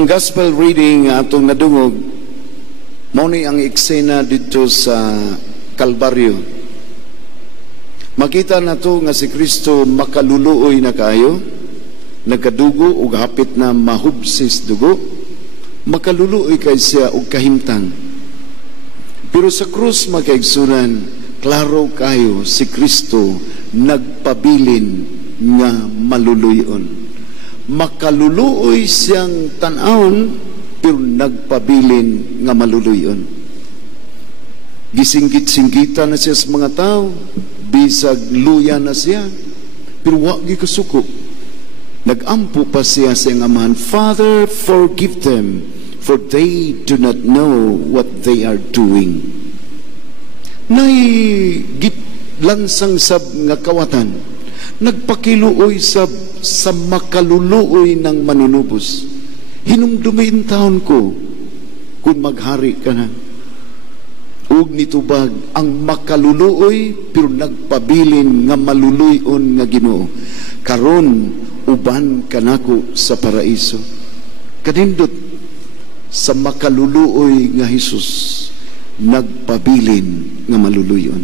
Ang gospel reading atong nadungog mao ni ang eksena dito sa Kalbaryo. Makita nato nga si Kristo makaluluoy na kayo, nagkadugo ug hapit na mahubsis dugo, makaluluoy kay siya og kahimtang. Pero sa krus makaigsunan, klaro kayo si Kristo nagpabilin nga maluluyon. Makaluluoy siyang tan-awon pero nagpabilin nga maluluyon. Gisinggit-singgita na siya sa mga tao, bisag luya na siya, pero wa gi kasuko. Nagampo pa siya sa iyang amahan, Father, forgive them, for they do not know what they are doing. Nay gitlansang sab nga kawatan, nagpakiluoy sab sa makaluluoy ng manunubos. Hinumdumin taon ko kung maghari ka na. Ug nitubag ang makaluluoy pero nagpabilin nga maluluyon nga Ginoo. Karon uban kanako sa paraiso. Kanindot sa makaluluoy nga Hesus nagpabilin nga maluluyon.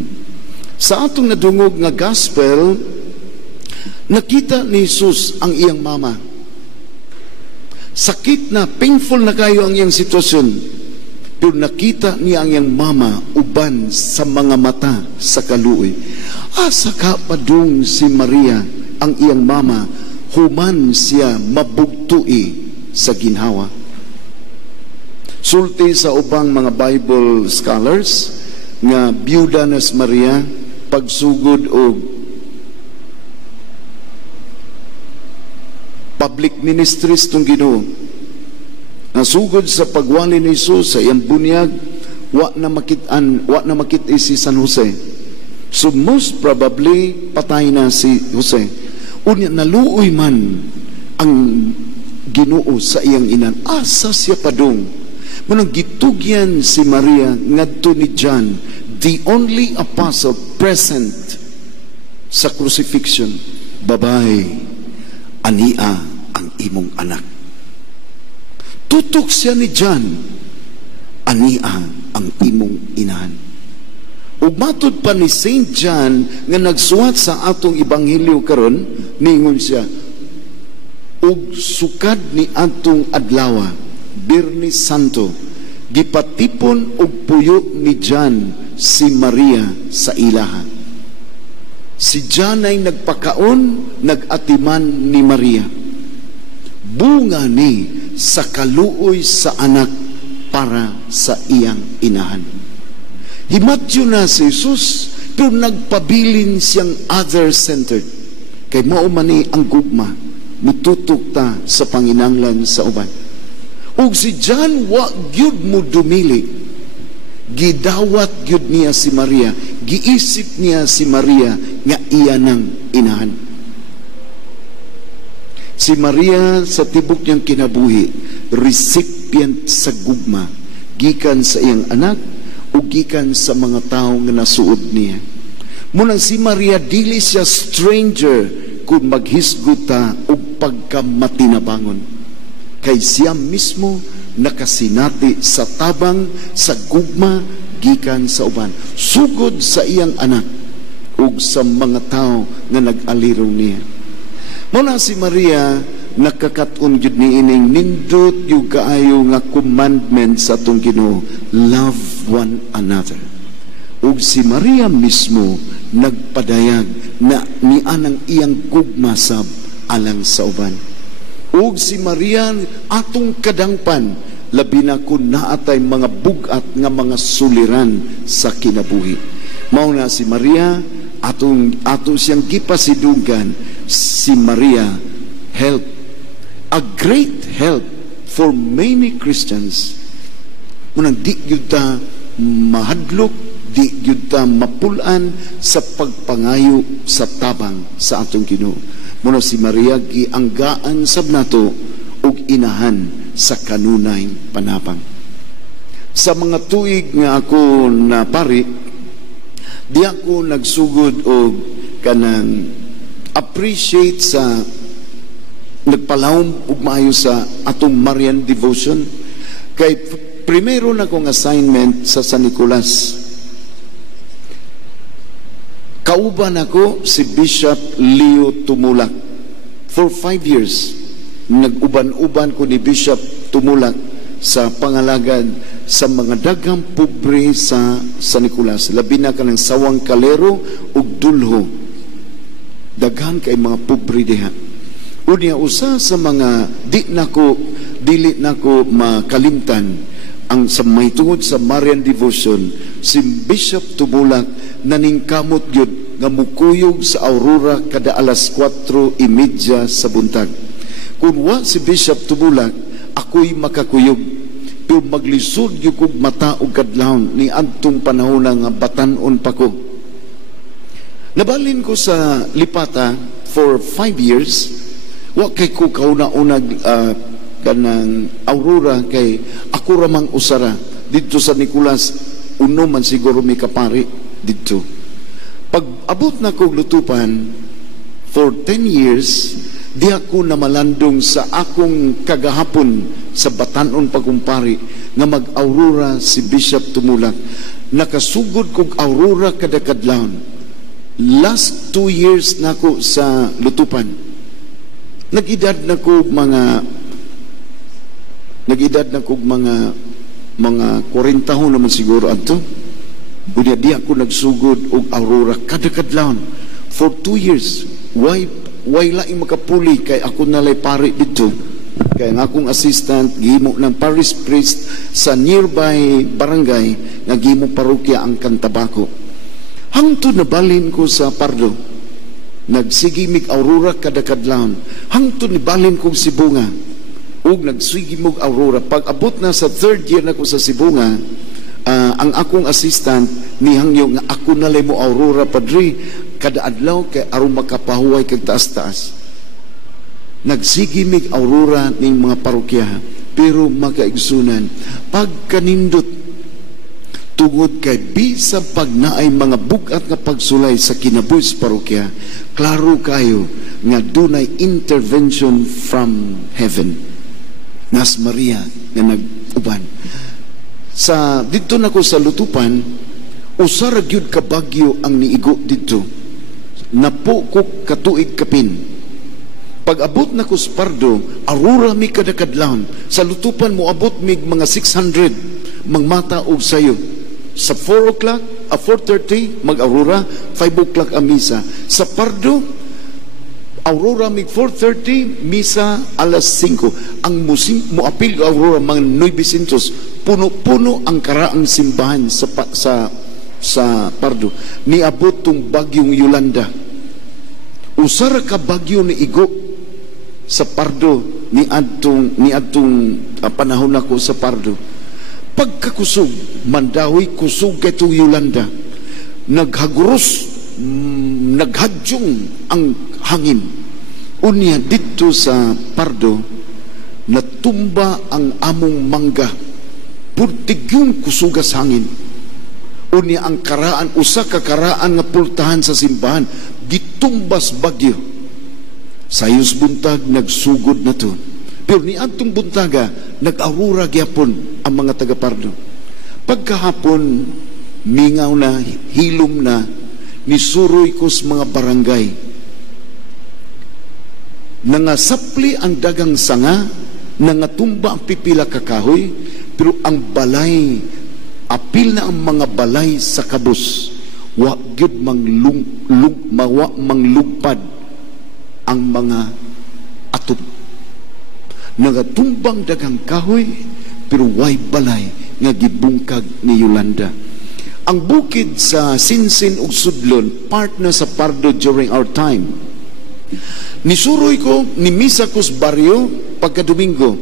Sa atong nadungog nga gospel, nakita ni Jesus ang iyang mama. Sakit na, painful na kayo ang iyang sitwasyon. Pero nakita niya ang iyang mama uban sa mga mata sa kaluoy. Asa ka padung si Maria, ang iyang mama, human siya mabugtui sa ginhawa. Sulti sa ubang mga Bible scholars nga byuda na si Maria pagsugod og public ministries tong Ginoo. Nasugod sa pagwali ni Jesus sa iyang bunyag, wa na makit-i si San Jose. So most probably patay na si Jose. Unya naluoy man ang Ginoo sa iyang inan. Asa siya padung? Manang gitugyan si Maria ngadto ni John, the only apostle present sa crucifixion. Babay, ania ang imong anak. Tutok siya ni John, ania ang imong inahan. Ug matud pa ni Saint John nga nagsuwat sa atong ebanghelyo karon, ningon siya, ug sukad ni atong adlaw, Birnis Santo, gipatipon og puyo ni John si Maria sa ilaha. Si John ay nagpakaon, nagatiman ni Maria. Bunga ni sa kaluoy sa anak para sa iyang inahan. Himatyo na si Jesus, pero nagpabilin siyang other-centered. Kay mao man ni ang gugma, mututok ta sa panginanglan sa uban. Ug si John wa gyud mo dumili. Gidawat gyud niya si Maria, giisip niya si Maria nga iya nang inahan. Si Maria sa tibok niyang kinabuhi, recipient sa gugma, gikan sa iyang anak o gikan sa mga tao nga nasuod niya. Munang si Maria dili siya stranger kung maghisguta og pagkamatinabangon. Kay siya mismo nakasinati sa tabang sa gugma gikan sa uban, sugod sa iyang anak ug sa mga tao nga nag-aliraw niya. Muna si Maria nakakaton gyud niining nindot yung kaayo nga commandment sa atong Ginoo, love one another. Ug si Maria mismo nagpadayag na nianang iyang gugma sab alang sa uban. Ug si Maria atong kadangpan, labi na kung naatay mga bugat nga mga suliran sa kinabuhi. Mao na si Maria, atong siyang gipasidugan, si Maria help, a great help for many Christians. Munang di gyud ta mahadlok, di gyud ta mapulan sa pagpangayo sa tabang sa atong Ginoo. Muna si Maria gianggaan sab nato ug inahan sa kanunay panapang. Sa mga tuig nga ako na pari, di ako nagsugod og kanang appreciate sa nagpalawom ug maayo sa atong Marian devotion. Kay primero na kong assignment sa San Nicolas. Kauban ako si Bishop Leo Tumulak. For 5 years, nag-uban-uban ko ni Bishop Tumulak sa pangalagad sa mga daghang pobre sa San Nicolas. Labi na ka ng Sawang Kalero ug Dulho. Daghan kay mga pobre diha. Unya usa sa mga dili nako makalimtan ang sa may tungod sa Marian devotion, si Bishop Tumulak naningkamot gyud nga mukuyog sa Aurora kada alas 4:30 sa buntag. Kung wa si Bishop Tumulak, ako'y makakuyog. Pero maglisod yung kong mata o kadlawon ni adtong panahon nga batanon pa ko. Nabalin ko sa Lipata for 5 years. Wa kay ko kauna-una kanang Aurora kay ako ramang usara. Dito sa Nicolas, uno man siguro may kapari dito. Pag abot na kong lutupan, for 10 years, di ako namalandong sa akong kagahapon sa batanon pagkumpari nga mag-Aurora si Bishop Tumulak. Nakasugod kong Aurora kada kadlawon. Last 2 years na ako sa lutupan. Nag-edad na ko mga 40 naman siguro adto. Unya di ako nagsugod og Aurora kada kadlawon for 2 years. Why laing makapuli kay ako nalay pari dito. Kaya ang akong assistant gihimo ng parish priest sa nearby barangay nga gihimo parokya ang Cantabaco. Hangtod nabalin ko sa Pardo. Nagsigimig Aurora kada kadlawon. Hangtod nibalin ko Sibunga. Ug nagsigimog Aurora. Pag abot na sa 3rd year na ko sa Sibunga, ang akong assistant nihangyo nga ako nalay mo Aurora padri kada adlaw kay aron makapahuway kag taas-taas. Nagsigimig Aurora ning mga parokya pero makaigsunan pagkanindot tungod kay bisa pag naay mga bugat nga pagsulay sa kinabuhi sa parokya, klaro kayo nga dunay intervention from heaven. Nas Maria nga nag-uban. Sa dito na ko sa lutupan, usara gyud ka bagyo ang niigo dito. Napo ko katuig kapin. Pag abot na ko sa Pardo, Aurora mi kada kadlawon. Sa lutupan mo abot mig mga 600 mangmata og sayo. Sa 4 o'clock, 4:30 mag-Aurora, 5 o'clock ang misa. Sa Pardo, Aurora mig 4:30, misa alas 5. Ang muapil Aurora mga 900. Puno-puno ang karaang simbahan sa Pardo. Niabot tong bagyong Yolanda. Usara ka bagyo ni igo sa Pardo ni adtong panahon ako sa Pardo. Pagkakusog, mandawi kusog kay itong Yolanda. Naghaguros, naghadyong ang hangin. Unya dito sa Pardo, natumba ang among mangga. Purtig yung kusugas hangin. Unya ang karaan, usa ka karaan nga pultahan sa simbahan, gitumbas bagyo. Sayos buntag, nagsugod na to. Pero ni adtong buntaga, nag-Aurora gyapon ang mga taga-Pardo. Pagkahapon, mingaw na, hilom na, nisuroy ko sa mga barangay. Nangasapli ang dagang sanga, nangatumba ang pipila kakahoy, pero ang balay, apil na ang mga balay sa kabus, wa gyud manglugpad ang mga atop. Nagatumbang dagang kahoy pero way balay nga gibungkag ni Yolanda. Ang bukid sa Sinsin ug Sudlon part na sa Pardo during our time. Nisuroy ko ni misa ko sa baryo pagka Domingo.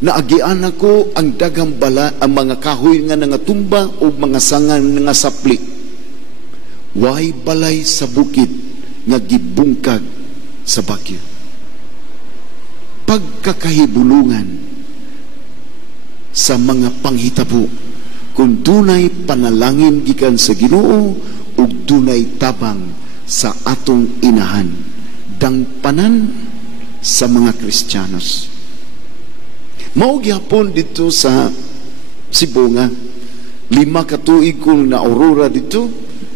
Naagian ako ang dagang bala, ang mga kahoy nga nangatumba o mga sangan nga sapli. Way balay sa bukid nga gibungkag sa bagyo. Pagkakahibulungan sa mga panghitabo kung dunay panalangin gikan sa Ginoo ug dunay tabang sa atong inahan, dangpanan sa mga Kristiyanos. Mao gyapon dito sa Cebu nga 5 ka tuig ko na aurora dito,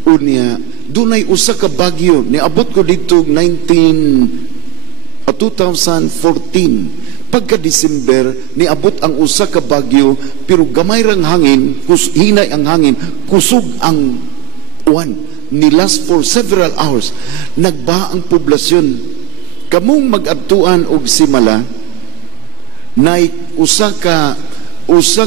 unya dunay usa ka bagyo niabot ko dito 2014. Pagka December niabot ang usa ka bagyo, pero gamay rang hangin, hinay ang hangin, kusog ang uwan, ni last for several hours. Nagbaha ang poblasyon. Kamong mag-adtuan og simala na usa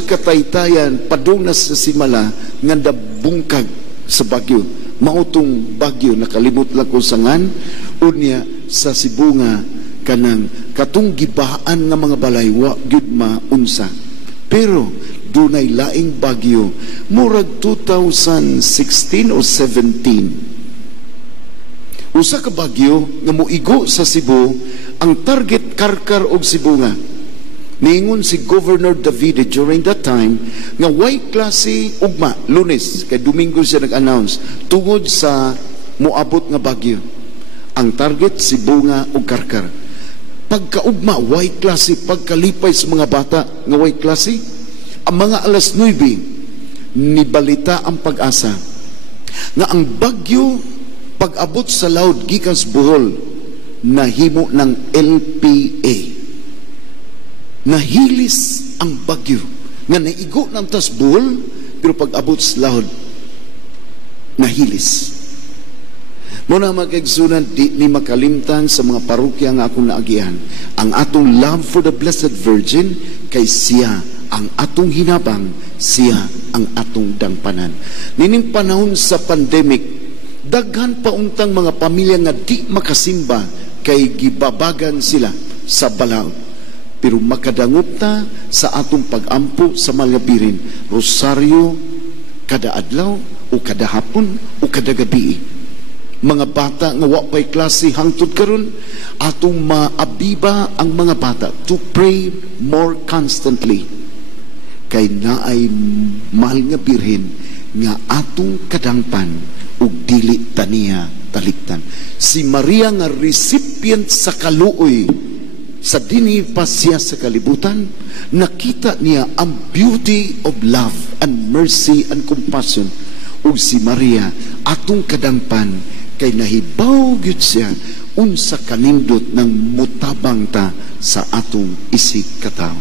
ka taytayan padung na sa simala nga nabungkag sa bagyo. Mautong bagyo, nakalimot lang ko sangan, unya sa Cebu nga kanang katong gibahaan nga mga balay wa gyud maunsa. Pero dunay laing bagyo murag 2016 o 17. Usa ka bagyo nga moigo sa Cebu, ang target Karkar og Cebu nga. Niingon si Governor Davide during that time nga way klase ugma Lunes kay Domingo siya nag-announce tungod sa moabot nga bagyo. Ang target Cebu nga ug Karkar. Pagkaugma way klase, pagkalipay sa mga bata nga way klase, ang mga alas 9 nibalita ang Pag-asa nga ang bagyo pag-abot sa laod gikan sa Bohol nahimo ng LPA. Nahilis ang bagyo nga naigo ng tas Bohol, pero pag-abot sa laod nahilis. Muna magkaigsunan, di ni makalimtan sa mga parokya nga akong naagihan ang atong love for the Blessed Virgin, kay siya ang atong hinabang, siya ang atong dangpanan. Nining panahon sa pandemic, daghan pa untang mga pamilya nga di makasimba kay gibabagan sila sa balaod. Pero makadangop ta sa atong pag-ampo sa malabirin, rosaryo kada adlaw o kada hapon o kada gabi. Mga bata nga wa pay klase hangtod karon, atong maabiba ang mga bata to pray more constantly. Kay naay mahal nga birhen nga atong kadangpan ug dili taniya taliktan. Si Maria nga recipient sa kaluoy sa dinhi pa siya sa kalibutan, nakita niya ang beauty of love and mercy and compassion. Ug si Maria atong kadangpan kay nahibaw gyud siya unsa kanindot ng mutabang ta sa atong isig katao.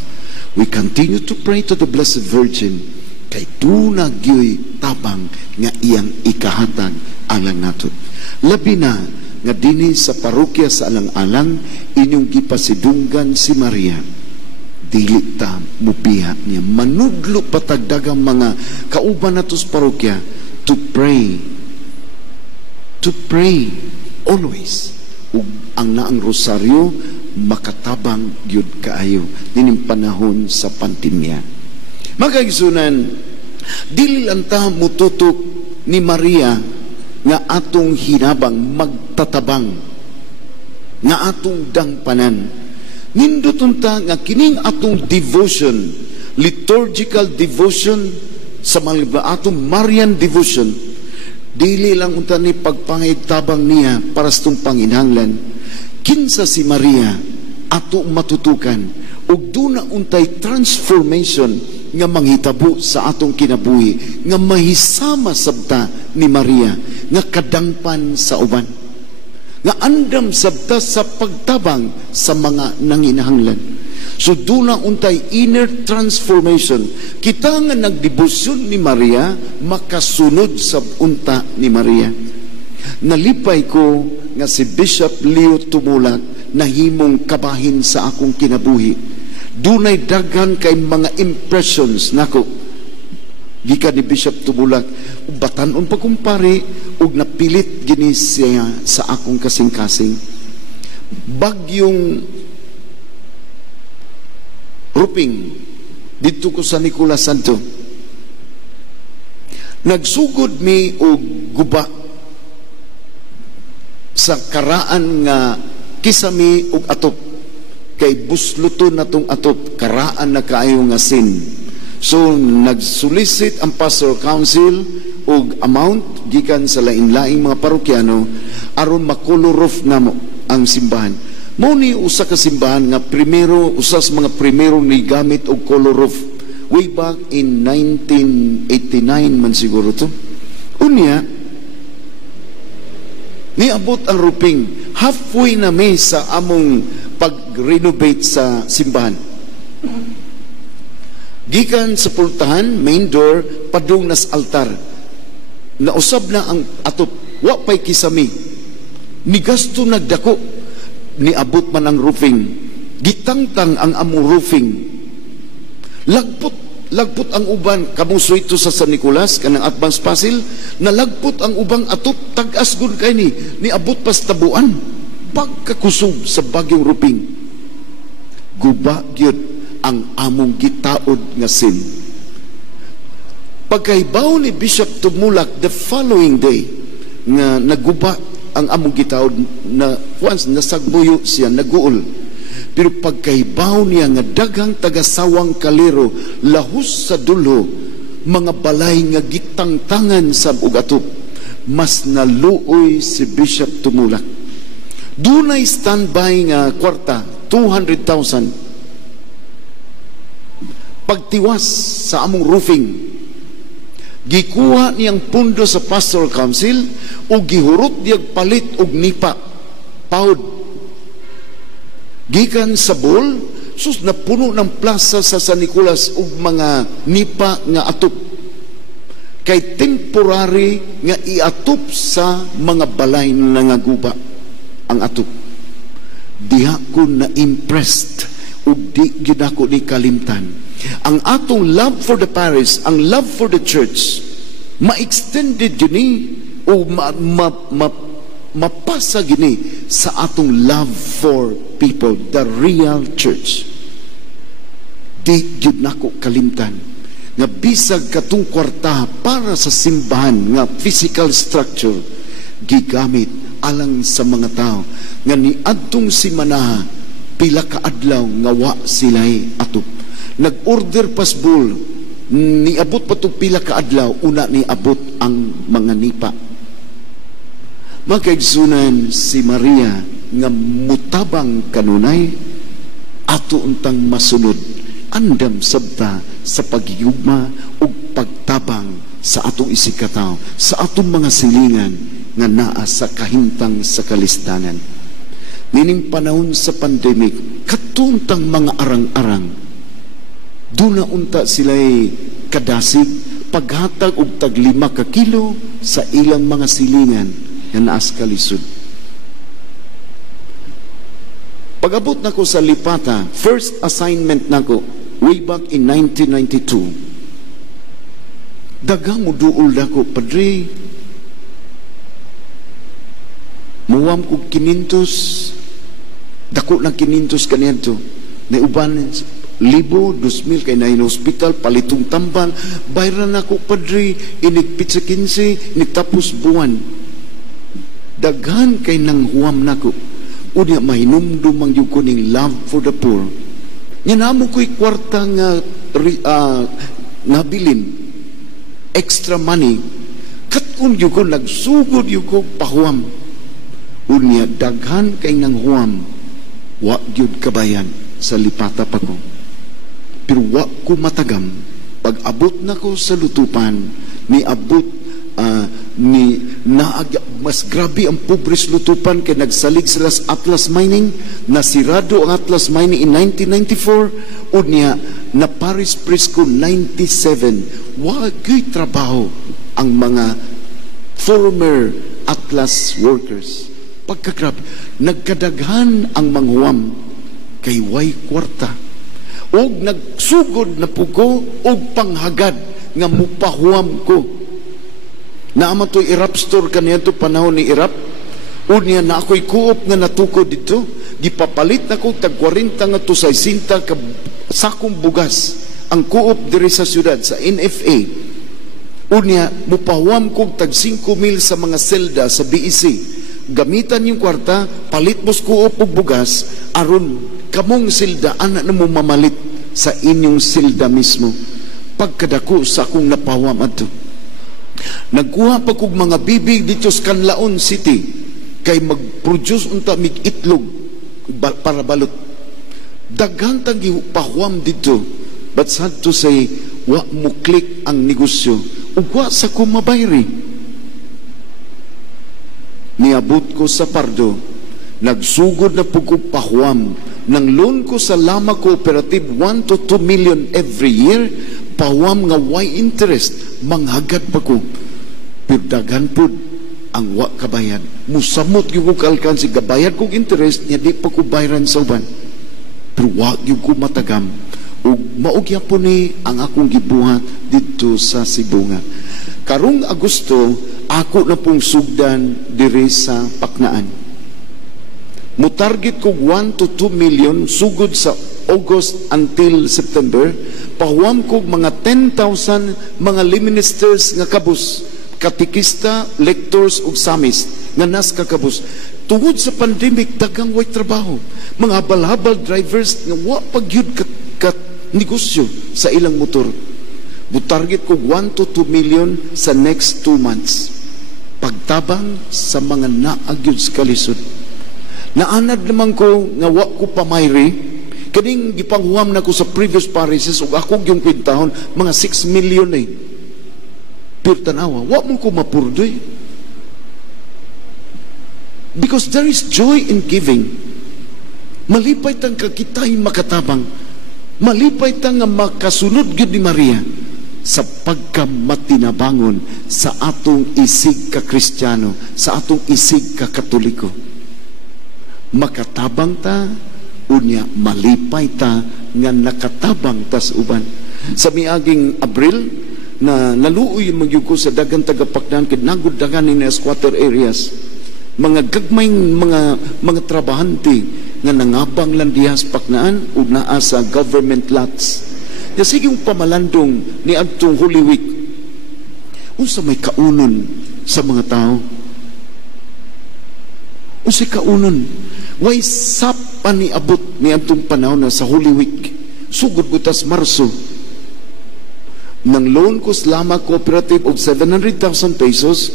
We continue to pray to the Blessed Virgin kay duna gyoy tabang nga iyang ikahatag alang nato. Labi na nga dinhi sa parokya sa Alang-alang inyong gipasidunggan si Maria, dili ta mupiha niya manudlo patagdagang mga kauban nato sa parokya to pray always, ug ang naang rosaryo makatabang gyud kaayo dining panahon sa pandemya. Magkaigsunan, dili lang ta mututok ni Maria nga atong hinabang magtatabang, nga atong dangpanan. Ninduton ta nga kining atong devotion, liturgical devotion sa mga atong Marian devotion, dili lang unta ni pagpangigtabang niya para sa itong panginhanglan. Kinsa si Maria ato matutukan ug duna untay transformation nga manghitabo sa atong kinabuhi nga mahisama sabta ni Maria nga kadangpan sa uban, nga andam sabta sa pagtabang sa mga nanginahanglan. So duna untay inner transformation. Kita nga nagdebosyon ni Maria makasunod sa unta ni Maria. Nalipay ko nga si Bishop Leo Tumulak nahimong kabahin sa akong kinabuhi. Dunay daghan kay mga impressions nako gikan ni Bishop Tumulak. Batanon pa kumpare ug napilit gini siya sa akong kasing-kasing. Bagyong Ruping dito ko sa Nicolas Santo, nagsugod mi og guba sa karaan nga kisami og atop, kay busluton natong atop, karaan na kaayo nga sin. So nagsolicit ang pastoral council og amount gikan sa lain-laing mga parokyano aron makulorof namo ang simbahan. Mao ni usa ka simbahan nga primero, usas mga primero ni gamit og color roof way back in 1989 man siguro to. Unya niabot ang roofing halfway na may sa among pag-renovate sa simbahan. Gikan sa pultahan, main door, padung nas altar. Nausab na ang atop. Wa pa'y kisami. Ni gasto nagdako. Niabot man ang roofing. Gitangtang ang among roofing. Lagpot ang uban. Kamuso ito sa San Nicolas, kanang Advance Pasil. Nalagpot ang ubang atop. Tag-as gud kay ni. Niabot pas tabuan. Pagkakusog sa bagyong roofing. Guba gyud ang among gitaod nga sin. Pagkaibaw ni Bishop Tumulak the following day nga naguba ang among gitaod na once nasagbuyo siya naguol. Pero pagkaibaw niya nga daghang tagasawang kalero lahus sa dulho mga balay nga gitangtangan sa ugatop, mas naluoy si Bishop Tumulak. Dunay standby nga kwarta 200,000 pagtiwas sa among roofing. Gikuha niyang pundo sa pastoral council o gihurot niyang palit og nipa pahod. Gikan sa bol, sus napuno ng plaza sa San Nicolas og mga nipa nga atop. Kay temporary nga iatop sa mga balay na nangaguba ang atop. Diha ko na impressed ug di gyud ako ni kalimtan. Ang atong love for the parish, ang love for the church, ma-extended gini o mapasa gini sa atong love for people, the real church. Di gyud nako kalimtan nga bisag katong kwarta para sa simbahan nga physical structure gigamit alang sa mga tao nga niadtong simanaha pila ka adlaw nga wa sila'y atop. Nag-order pasbol, niabot pa itong pila ka adlaw, una niabot ang mga nipa. Makaigsunan si Maria nga mutabang kanunay, ato untang masunod, andam sabta sa paghigugma o pagtabang sa atong isikataw, sa atong mga silingan nga naa sa kahintang sa kalistanan. Nining panahon sa pandemic, katuntang mga arang-arang, duna unta sila'y kadasig, paghatag og tag 5 ka kilo sa ilang mga silingan nga naas kalisod. Pag-abot nako sa Lipata, first assignment nako way back in 1992. Dagang mo duol nako, Padre. Muwam ko 500, dako na 500 kanito. Na uban 1,000, 2,000 kay na hospital, palitong tambal, bayran ako, Padre, inigpit sa 15, inigtapos buwan. Daghan kay nang huwam nako. Unya mahinumdum ang yung kuning love for the poor. Yan amo ko'y kwarta nga nabilin, extra money. Katun yung ko, nagsugod yung ko, pahuwam. Unya daghan kay nang huwam, wa gyud kabayan sa Lipata pa ko. Pero wa ko matagam. Pag abot na ko sa lutupan, mas grabe ang pobres lutupan kay nagsalig sila sa Atlas Mining, nasirado ang Atlas Mining in 1994, o niya na Paris Prisco 97. Wagay trabaho ang mga former Atlas workers. Pagkagrabe, nagkadaghan ang manghuwam kay way kwarta. Og nagsugod na pugo og panghagad nga mupahuam ko. Naama to'y Irap store kaniya to panahon ni Irap. Unya na ako'y kuop nga natuko dito. Gipapalit na ko tag 40 nga to 60 ka sakong bugas. Ang kuop diri sa syudad sa NFA. Unya mupahuam ko tag 5,000 sa mga selda sa BEC. Gamitan yung kwarta, palit mos kuop og bugas aron kamong silda, anak na mo mamalit sa inyong silda mismo. Pagkadako sa akong napawam ato. Nagkuha pa kong mga bibig dito sa Canlaon City, kay mag-produce unta mig itlog. para balot. Daghan tang gipahuam dito, but sad to say, wa mo click ang negosyo, ug wa sa ko mabayri. Niabot ko sa Pardo, nagsugod na pugog pahuam, nang loan ko sa Lama Cooperative 1 to 2 million every year, pahuam nga why interest, manghagad pa ko. Pero daghan po ang wa kabayad. Musamot yung ko kalkan si gabayad kong interest, niya di pa ko bayaran sa uban. Pero wa yung ko matagam. O maugya po ni ang akong gibuhat dito sa Sibunga. Karong Agosto, ako na pong sugdan dire sa Paknaan. Mutarget ko 1 to 2 million sugod sa August until September. Pahuam ko mga 10,000 mga ministers nga kabus, katikista, lectors ug samis nga nas kakabus. Tungod sa pandemic, dagang way trabaho. Mga habal-habal drivers nga wa pagyud ka negosyo sa ilang motor. Butarget ko 1 to 2 million sa next 2 months. Pagtabang sa mga naagyud sa kalisod. Naanad naman ko nga wa ko pamayri, kaning gipanghuam na ko sa previous parishes ug ako yung kwintahon mga 6 million eh. Pero tanawa, wa mo ko mapurdoy. Because there is joy in giving. Malipay tang kakitay makatabang. Malipay tang nga makasunod gyud ni Maria sa pagkamatinabangon sa atong isig ka Kristiyano, sa atong isig ka Katoliko. Makatabang ta, unya malipay ta nga nakatabang ta sa uban. Sa miaging Abril, na naluoy magyuko sa dagang tagapakdan kid nagud dagan ni squatter areas, mga gagmayng mga trabahante nga nangabang lang dihas Paknaan ug naa sa government lots. Ya sige pamalandong ni adtong Holy Week, unsa may kaunon sa mga tao, unsa kaunon, way sap pa ni abot ni adtong panahon na sa Holy Week, sugod butas Marso. Nang loan ko sa Lama Cooperative og 700,000 pesos,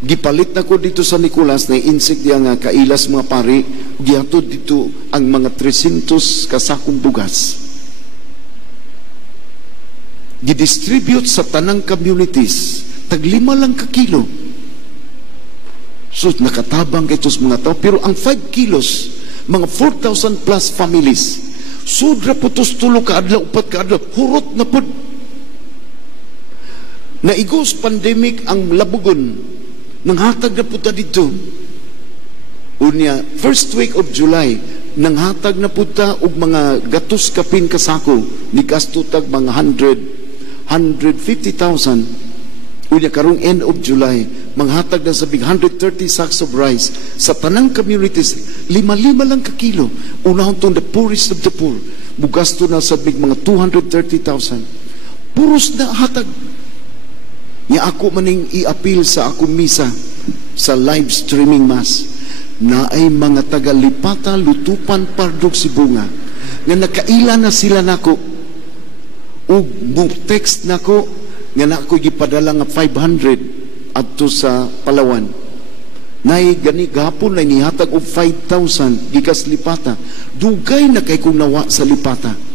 gipalit na ko dito sa Nicolas na insik diya nga kailas mga pari, gihatod dito ang mga 300 kasakong bugas. Gidistribute sa tanang communities, tag 5 lang ka kilo. So nakatabang kay tos mga tao, pero ang 5 kilos, mga 4,000 plus families, sudra po tos 3 ka adlaw, 4 ka adlaw, hurot na po. Naigos pandemic ang labugon, nanghatag na puta dito. Unya, first week of July, nanghatag na puta og mga gatos kapin kasako, ni gastutag mga 150,000. Unya, karong end of July, manghatag na sa big 130 sacks of rice. Sa tanang communities, 5 lang ka kilo. Unahon tong the poorest of the poor. Bugasto na sa big mga 230,000. Puros na hatag. Nga ako maning i-appeal sa akong misa sa live streaming mass na ay mga tagalipata Lutupan Pardog Sibunga nga nakaila na sila nako ug text nako nga nako gipadala nga 500 adto sa Palawan. Nay gani gahapon na nihatag og 5,000 gikas Lipata. Dugay na kay kung nawa sa Lipata.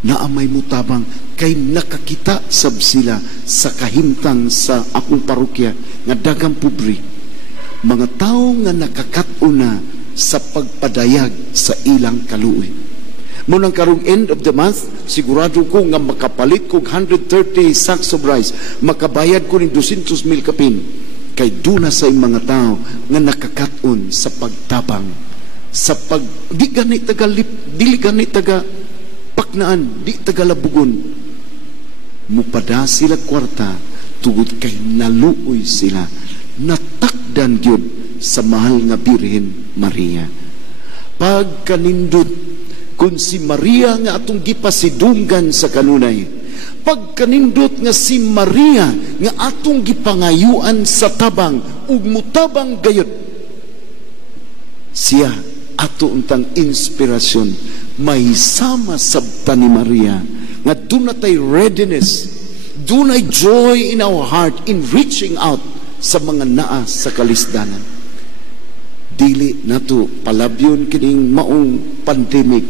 Naamay mutabang kay nakakita sab sila sa kahimtang sa akong parokya nga dagang pobre, mga tao nga nakakatuna sa pagpadayag sa ilang kaluoy. Munang karong end of the month, sigurado ko nga makapalit ko 130 sacks of rice, makabayad ko ni 200,000 kapin, kay duna sa mga tao nga nakakatun sa pagtabang, sa pag di gani taga Paknaan, di Tagalabugon. Mupada sila kwarta, tugod kay naluoy sila, natakdan gyud sa mahal nga Birhen Maria. Pagkanindot, kung si Maria nga atong gipasidunggan sa kanunay, pagkanindot nga si Maria nga atong gipangayuan sa tabang, ug mutabang gayud, siya ato untang inspirasyon, may sama sabta ni Maria nga dunay readiness, dunay joy in our heart in reaching out sa mga naa sa kalisdanan. dili nato palabyon kining maong pandemic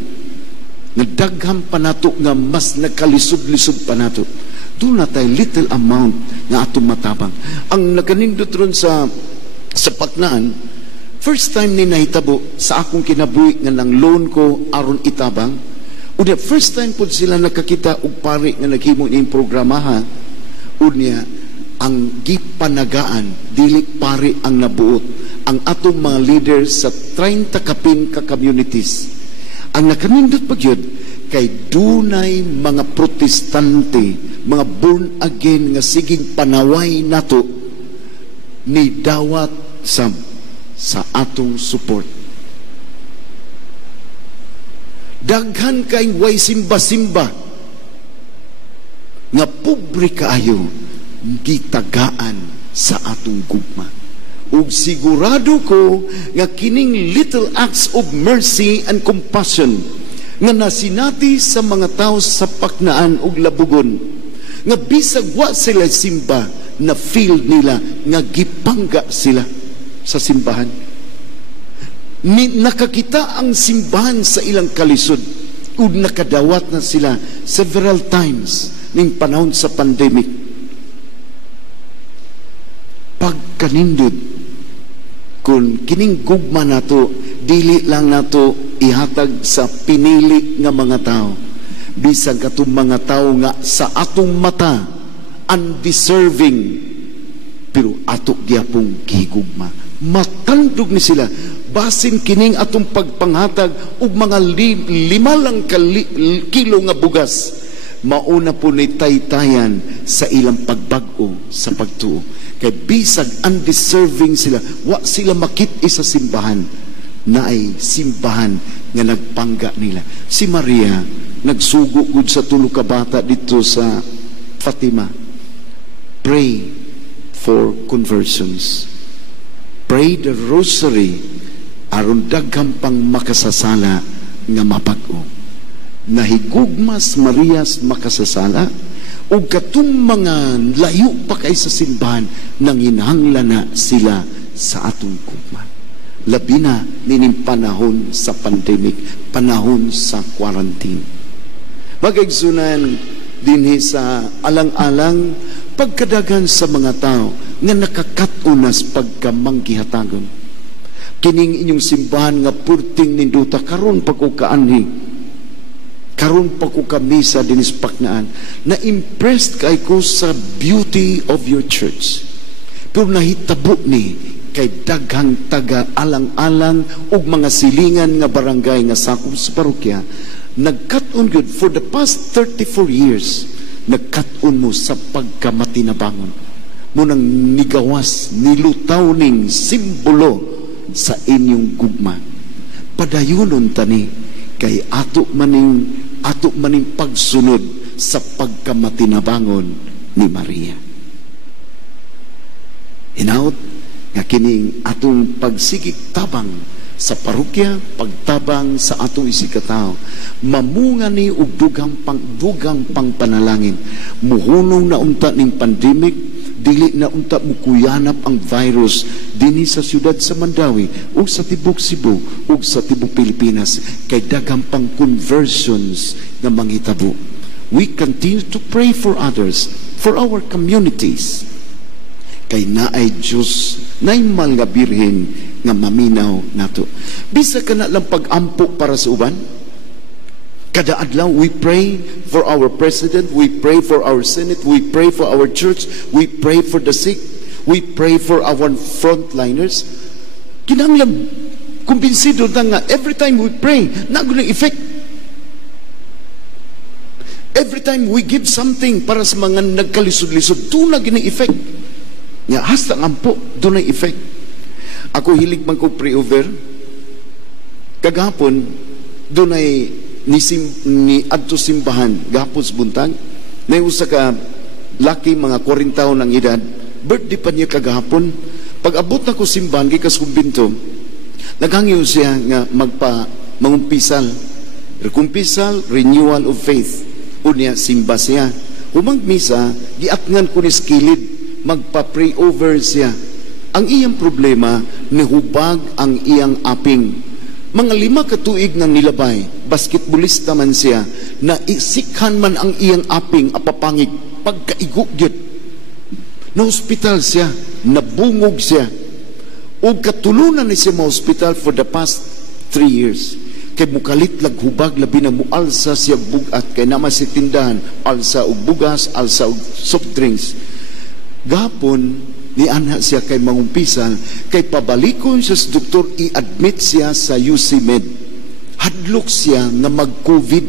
nga daghan pa nato nga mas nagkalisod-lisod pa nato. Doon na tayo little amount nga atong matabang. Ang nakanindot ron sa Paknaan, first time ni nahitabo sa akong kinabuhi nga nang loan ko aron itabang, unya first time po sila nakakita og pare nga naghimo ning programaha, unya ang gipanagaan dili pare ang nabuot, ang atong mga leaders sa 30 kapin ka communities. Ang nakanindot pa gyud kay dunay mga protestante, mga born again nga siging panaway nato ni dawat sa atong support. Daghan kay way simba-simba nga pobre kaayo gitagaan sa atong gugma. Ug sigurado ko nga kining little acts of mercy and compassion nga nasinati sa mga tao sa Paknaan ug Labugon, nga bisag wa sila simba, na feel nila nga gipangga sila sa simbahan. Nakakita ang simbahan sa ilang kalisod ug nakadawat na sila several times ning panahon sa pandemic. Pagkanindot kung kining gugma nato dili lang nato ihatag sa pinili nga mga tao, bisag katong mga tao nga sa atong mata undeserving, pero ato gyapong gigugma. Matandog ni sila basin kining atong pagpanghatag og mga 5 lang kilo nga bugas, mauna po ni taytayan sa ilang pagbag-o sa pagtuo. Kay bisag undeserving sila, wa sila makit sa simbahan, na ay simbahan nga nagpangga nila. Si Maria nagsugo gud sa 3 ka bata dito sa Fatima. Pray for conversions. Pray the rosary aron daghang pang makasasala nga mapag-o. Nahigugmas Marias makasasala ug katong mga layo pa kay sa simbahan nanginahanglan na sila sa atong gugma. Labi na nining panahon sa pandemic, panahon sa quarantine. Mag-igsunan dinhi sa alang-alang pagkadagan sa mga tao nga nakakatunas pagkamanggihatagon. Kining inyong simbahan nga purting ninduta karon pa ko kaanhi, karon pa ko kamisa dinis Paknaan, na impressed kay ko sa beauty of your church. Pero nahitabo ni kay daghang taga alang-alang ug mga silingan nga barangay nga sakop sa parokya, nagkat-on good for the past 34 years. Nagkat-on mo sa pagkamatinabangon mo nang nigawas, nilutaw ning simbolo sa inyong gugma. Padayunon tani kay ato maning pagsunod sa pagkamatinabangon ni Maria. Hinaut nga kining atong pagsigig tabang sa parokya, pagtabang sa atong isikataw, mamunga ni og dugang pang panalangin. Muhunong na unta ning pandemic, dili na unta mukuyanap ang virus dinhi sa siyudad sa Mandawi ug sa tibok Cebu ug sa tibok Pilipinas, kay daghang pang conversions nga manghitabo. We continue to pray for others, for our communities. Kay naay Diyos, naay mga birhen nga maminaw nato. Bisa ka na lang pag-ampo para sa uban. Kada adlaw, we pray for our president, we pray for our senate, we pray for our church, we pray for the sick, we pray for our frontliners. Kinahanglan kumbinsido na nga every time we pray, nagunang effect. Every time we give something para sa mga nagkalisod-lisod, doon na ginang effect. Nga hasta ang ampo, doon na effect. Ako hilig man ko pray-over. Kagahapon, doon ay ni adto simbahan, gahapon sa buntag, na usa ka laki, mga 40 taon ng edad, birthday pa niya kagahapon. Pag abot na ko simbahan, gikas kumbinto, naghangyo siya nga mangumpisal, renewal of faith. Unya, simba siya. Humang misa, giatngan ko ni skilid, magpa-pray over siya. Ang iyang problema, nihubag ang iyang aping. Mga 5 ka tuig nang nilabay, basketballista man siya, na isikhan man ang iyang aping apapangig, pagkaigo gyud. Na hospital siya, nabungog siya. O katulunan ni siya ma-hospital for the past 3 years. Kay mukalit lag hubag, labi na mualsa siya bugat, kay naman si tindahan, alsa og bugas, alsa og soft drinks. Gapon, ni ana siya kay mangumpisal, kay pabalikon siya sa doktor, i-admit siya sa UC Med. Hadlok siya nga mag-COVID.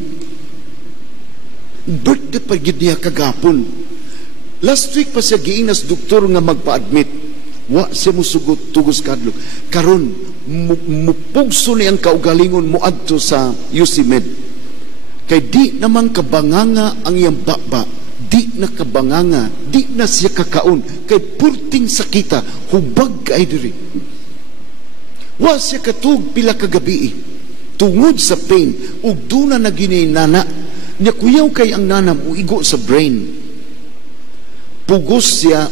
Birthday pa yun niya kagapon. Last week pa siya giinas doktor nga magpa-admit. Wa siya musugot tugos kadlok. Karon mupugso ni ang kaugalingon mo adto sa UC Med. Kay di naman kabanganga ang iyang baba. Di na kabanganga, di na siya kakaon, kay purting sakita, hubag kay diri. Wa siya katug pila kagabi, tungod sa pain, ug duna na gini nana, niya kuyaw kay ang nanam, uigo sa brain. Pugos siya,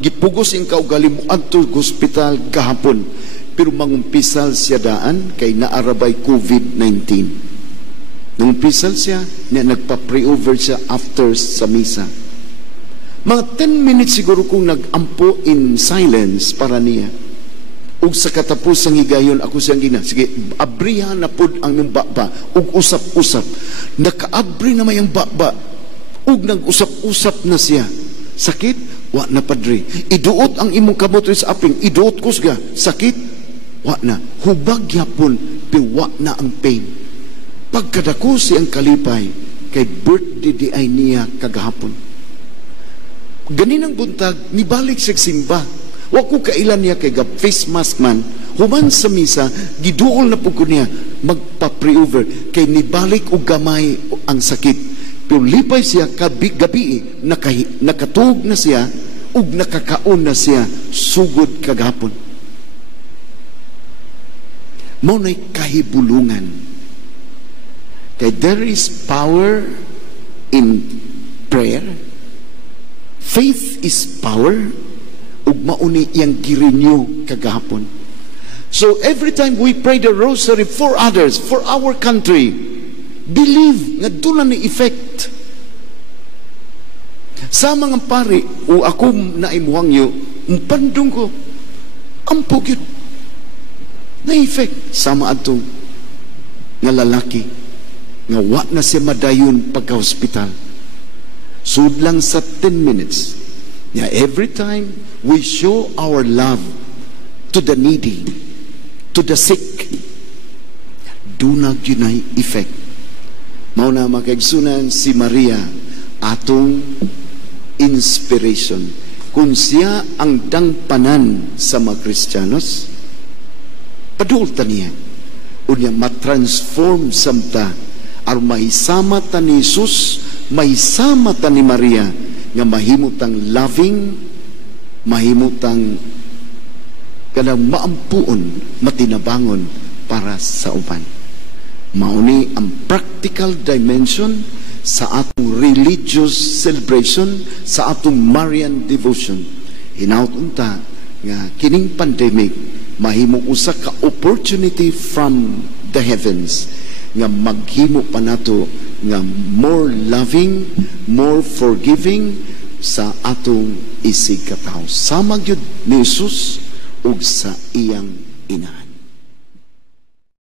gipugos yung kaugali mo adto hospital gahapon, pero mangumpisal siya daan, kay naarabay COVID-19. Nung pisal siya, nagpa-pray-over siya after sa misa. Mga 10 minutes siguro kung nag-ampo in silence para niya. Ug sa katapos ang higayon, ako siyang gina, sige, abrihan na pod ang yung baba, ug usap-usap. Nakaabri na may ang baba, ug nag-usap-usap na siya. Sakit? Wa na, padre. Iduot ang imong kamot sa aping, iduot ko siya. Sakit? Wa na. Hubag yapon, piwa na ang pain. Pagkadako siyang kalipay, kay birthday di ay niya kagahapon. Ganinang buntag, nibalik siya simba. Wa ko kailan niya kay face mask man. Human sa misa, giduol na po ko niya, magpa-pre-over. Kay nibalik o gamay ang sakit. Pero lipay siya, gabi, nakatug na siya, ug nakakaon na siya, sugod kagahapon. Maunay kahibulungan. Kaya there is power in prayer. Faith is power. Ug mauni iyang girenew kagahapon. So every time we pray the rosary for others, for our country, believe nga doon na effect. Sa mga pari, o ako naimuhang nyo, mpandong ko, ampog yun. Na-effect. Sama atong nga lalaki, nga wa na siya madayon pagka-hospital. Sud lang sa 10 minutes. Yeah, every time we show our love to the needy, to the sick, do not unite effect. Mao na makaigsunan si Maria, atong inspiration. Kung siya ang dangpanan sa mga Kristiyanos, padulta niya. Unya matransform samta. Ar mahisama ta ni Jesus, mahisama ta ni Maria, nga mahimutang loving, mahimutang kanang maampuon, matinabangon para sa uban. Mauni ang practical dimension sa atong religious celebration, sa atong Marian devotion. Hinaut-unta nga kining pandemic, mahimo usa ka opportunity from the heavens nga maghimo pa nato nga more loving, more forgiving sa atong isig katawo. Sama gyud ni Jesus ug sa iyang ina.